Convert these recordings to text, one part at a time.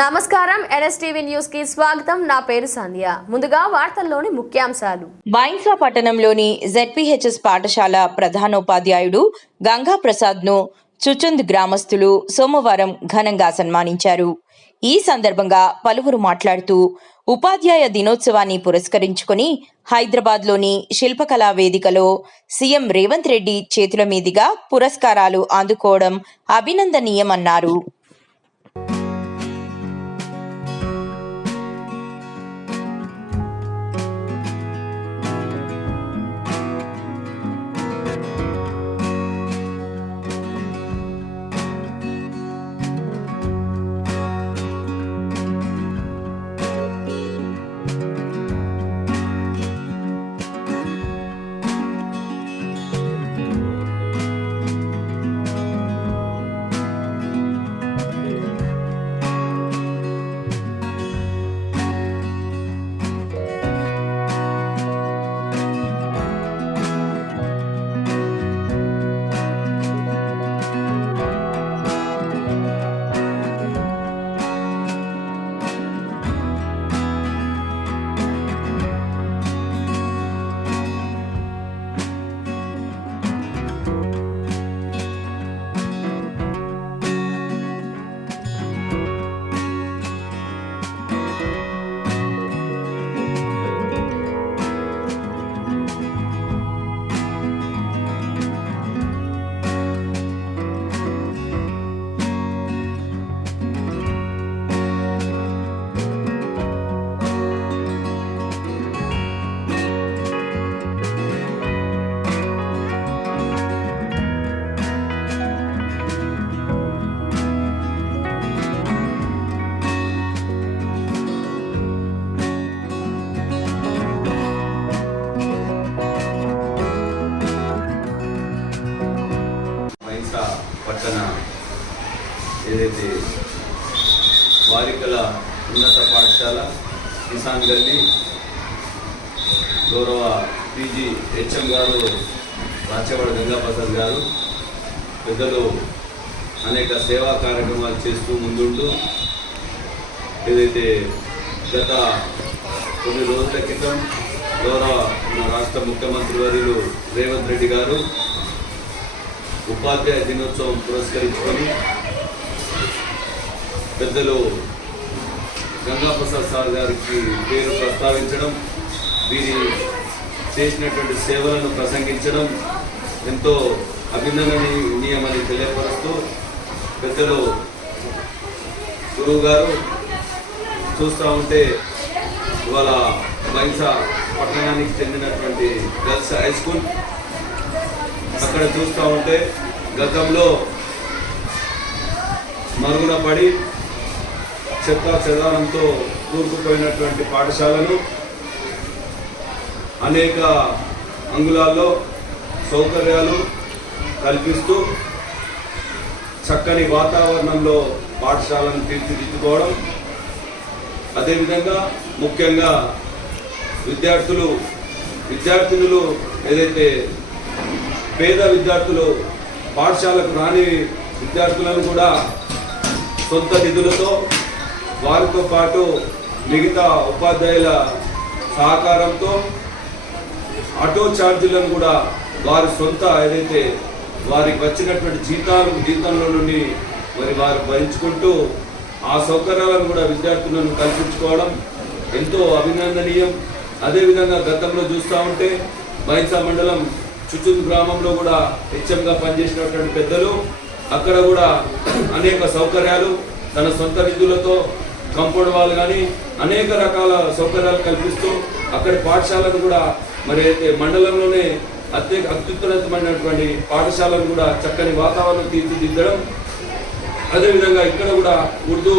నమస్కారం ఎన్ఎస్టీవీ న్యూస్కి స్వాగతం. నా పేరు సంధ్య. ముందుగా వార్తల్లోని ముఖ్యాంశాలు. బైన్సా పట్టణంలోని జెడ్పీహెచ్ఎస్ పాఠశాల ప్రధానోపాధ్యాయుడు గంగా ప్రసాద్ను చుచుంద్ గ్రామస్తులు సోమవారం ఘనంగా సన్మానించారు. ఈ సందర్భంగా పలువురు మాట్లాడుతూ ఉపాధ్యాయ దినోత్సవాన్ని పురస్కరించుకొని హైదరాబాద్లోని శిల్పకళా వేదికలో సీఎం రేవంత్ రెడ్డి చేతుల మీదుగా పురస్కారాలు అందుకోవడం అభినందనీయమన్నారు. ఏదైతే బాలికల ఉన్నత పాఠశాల కిసాన్ గల్లీ గౌరవ పీజీ హెచ్ఎం గారు రాచవాడ గంగాప్రసాద్ గారు పెద్దలు అనేక సేవా కార్యక్రమాలు చేస్తూ ముందుంటూ ఏదైతే గత కొన్ని రోజుల క్రితం గౌరవ మన రాష్ట్ర ముఖ్యమంత్రి వర్యులు రేవంత్ రెడ్డి గారు ఉపాధ్యాయ దినోత్సవం పురస్కరించుకొని పెద్దలు గంగాప్రసాద్ సార్ గారికి పేరు ప్రస్తావించడం వీరి చేసినటువంటి సేవలను ప్రసంగించడం ఎంతో అభినందనీయమని తెలియపరుస్తూ పెద్దలు గురువు గారు చూస్తూ ఉంటే ఇవాళ బైన్సా పట్టణానికి చెందినటువంటి గర్ల్స్ హై స్కూల్. అక్కడ చూస్తూ ఉంటే గతంలో మరుగున పడి చెత్త చెదారంతో కూరుకుపోయినటువంటి పాఠశాలను అనేక అంగుళాల్లో సౌకర్యాలు కల్పిస్తూ చక్కని వాతావరణంలో పాఠశాలను తీర్చిదిద్దుకోవడం అదేవిధంగా ముఖ్యంగా విద్యార్థులు విద్యార్థినులు ఏదైతే పేద విద్యార్థులు పాఠశాలకు రాని విద్యార్థులను కూడా సొంత నిధులతో వారితో పాటు మిగతా ఉపాధ్యాయుల సహకారంతో ఆటో ఛార్జీలను కూడా వారి సొంత ఏదైతే వారికి వచ్చినటువంటి జీతాలు జీతంలో నుండి మరి వారు భరించుకుంటూ ఆ సౌకర్యాలను కూడా విద్యార్థులను కల్పించుకోవడం ఎంతో అభినందనీయం. అదేవిధంగా గతంలో చూస్తూ ఉంటే బైన్సా మండలం చుచుంద్ గ్రామంలో కూడా హెచ్ఎంగా పనిచేసినటువంటి పెద్దలు అక్కడ కూడా అనేక సౌకర్యాలు తన సొంత నిధులతో కంపౌండ్ వాళ్ళు కానీ అనేక రకాల సౌకర్యాలు కల్పిస్తూ అక్కడి పాఠశాలను కూడా మరి అయితే మండలంలోనే అత్య అత్యుత్తమైనటువంటి పాఠశాలను కూడా చక్కని వాతావరణం తీర్చిదిద్దడం. అదేవిధంగా ఇక్కడ కూడా ఉర్దూ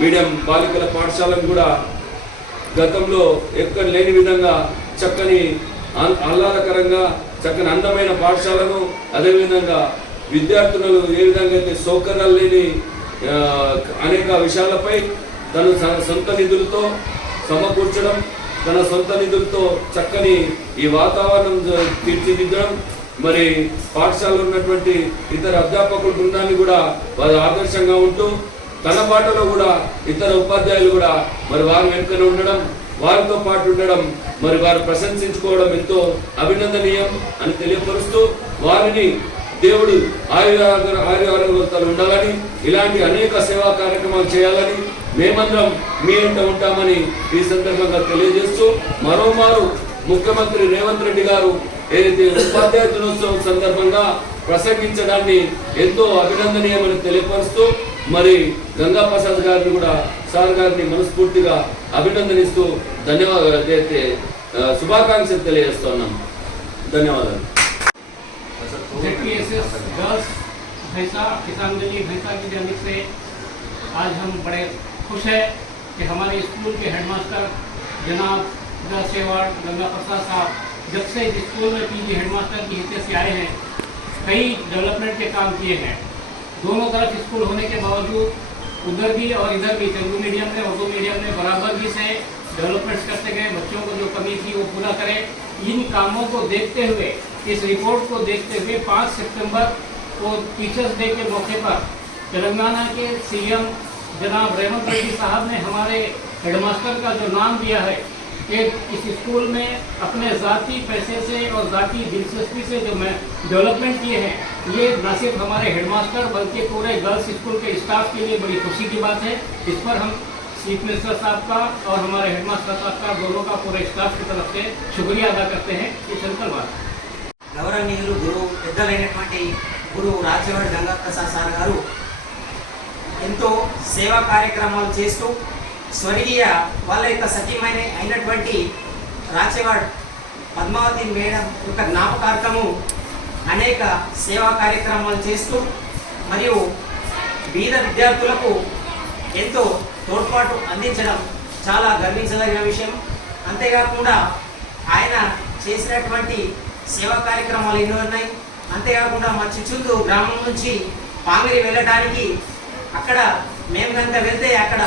మీడియం బాలికల పాఠశాలను కూడా గతంలో ఎక్కడ లేని విధంగా చక్కని ఆహ్లాదకరంగా చక్కని అందమైన పాఠశాలను అదేవిధంగా విద్యార్థులు ఏ విధంగా అయితే సౌకర్యాలు లేని అనేక విషయాలపై తను సొంత నిధులతో సమకూర్చడం తన సొంత నిధులతో చక్కని ఈ వాతావరణం తీర్చిదిద్దడం మరి పాఠశాలలో ఉన్నటువంటి ఇతర అధ్యాపకుల బృందాన్ని కూడా వారు ఆదర్శంగా ఉంటూ తన పాటలో కూడా ఇతర ఉపాధ్యాయులు కూడా మరి వారి వెనుకనే ఉండడం వారితో పాటు ఉండడం మరి వారు ప్రశంసించుకోవడం ఎంతో అభినందనీయం అని తెలియపరుస్తూ వారిని దేవుడు ఆయుర ఆయుర ఉండాలని ఇలాంటి అనేక సేవా కార్యక్రమాలు చేయాలని మేమందరం మీ వెంట ఉంటామని ఈ సందర్భంగా తెలియజేస్తూ మరోమారు ముఖ్యమంత్రి రేవంత్ రెడ్డి గారు ఏదైతే ఉపాధ్యాయ దినోత్సవం సందర్భంగా ప్రసంగించడాన్ని ఎంతో అభినందనీయమని తెలియపరుస్తూ మరి గంగా ప్రసాద్ గారిని కూడా సార్ గారిని మనస్ఫూర్తిగా అభినందనిస్తూ ధన్యవాదాలు అయితే ఆ, శుభాకాంక్షలు తెలియజేస్తున్నాం ధన్యవాదాలు जेडपीएसएस गर्ल्स भैंसा किसान गली भैंसा की जानिब से आज हम बड़े खुश है कि हमारे स्कूल के हेडमास्टर जनाब द सेवाड़ गंगा प्रसाद साहब, जब से इस स्कूल में पी पीजी हेडमास्टर की हैसियत से आए हैं, कई डेवलपमेंट के काम किए हैं। दोनों तरफ़ स्कूल होने के बावजूद उधर भी और इधर भी तेलुगु मीडियम में, उर्दू मीडियम में बराबर भी से डेवलपमेंट्स करते गए, बच्चों को जो कमी थी वो पूरा करें। इन कामों को देखते हुए, इस रिपोर्ट को देखते हुए 5 सितंबर को टीचर्स डे के मौके पर तेलंगाना के सीएम जनाब रेवंत रेड्डी साहब ने हमारे हेडमास्टर का जो नाम दिया है कि इस स्कूल में अपने ज़ाती पैसे से और ज़ाती दिलचस्पी से जो मैं डेवलपमेंट किए हैं ये न सिर्फ हमारे हेडमास्टर बल्कि पूरे गर्ल्स स्कूल के स्टाफ के लिए बड़ी खुशी की बात है इस पर हम चीफ मिनिस्टर साहब का और हमारे हेडमास्टर साहब का दोनों का पूरे स्टाफ की तरफ से शुक्रिया अदा करते हैं ये चलकर बात है గౌరవనీయులు గురువు పెద్దలైనటువంటి గురువు రాజ్యవాడి గంగా ప్రసాద్ సార్ గారు ఎంతో సేవా కార్యక్రమాలు చేస్తూ స్వర్గీయ వాళ్ళ యొక్క సతీమైన అయినటువంటి రాచేవాడ్ పద్మావతి మేడం యొక్క జ్ఞాపకార్థము అనేక సేవా కార్యక్రమాలు చేస్తూ మరియు బీద విద్యార్థులకు ఎంతో తోడ్పాటు అందించడం చాలా గర్వించదగిన విషయం. అంతేకాకుండా ఆయన చేసినటువంటి సేవా కార్యక్రమాలు ఎన్నో ఉన్నాయి. అంతేకాకుండా మా చిచ్చుందు గ్రామం నుంచి పాంగిరి వెళ్ళడానికి అక్కడ మేము కనుక వెళ్తే అక్కడ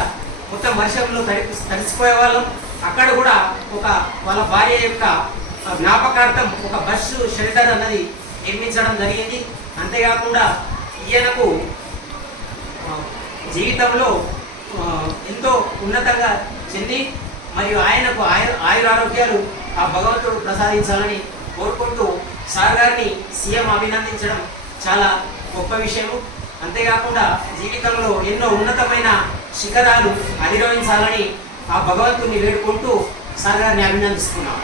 మొత్తం వర్షంలో తడి తడిసిపోయే వాళ్ళం. అక్కడ కూడా ఒక వాళ్ళ భార్య యొక్క జ్ఞాపకార్థం ఒక బస్సు షెల్టర్ అన్నది నిర్మించడం జరిగింది. అంతేకాకుండా ఈయనకు జీవితంలో ఎంతో ఉన్నతంగా చెంది మరియు ఆయనకు ఆయు ఆయురారోగ్యాలు ఆ భగవంతుడు ప్రసాదించాలని కోరుకుంటూ సార్ గారిని సీఎం అభినందించడం చాలా గొప్ప విషయము. అంతేకాకుండా జీవితంలో ఎన్నో ఉన్నతమైన శిఖరాలు అధిరోహించాలని ఆ భగవంతుని వేడుకుంటూ సార్ గారిని అభినందిస్తున్నాం.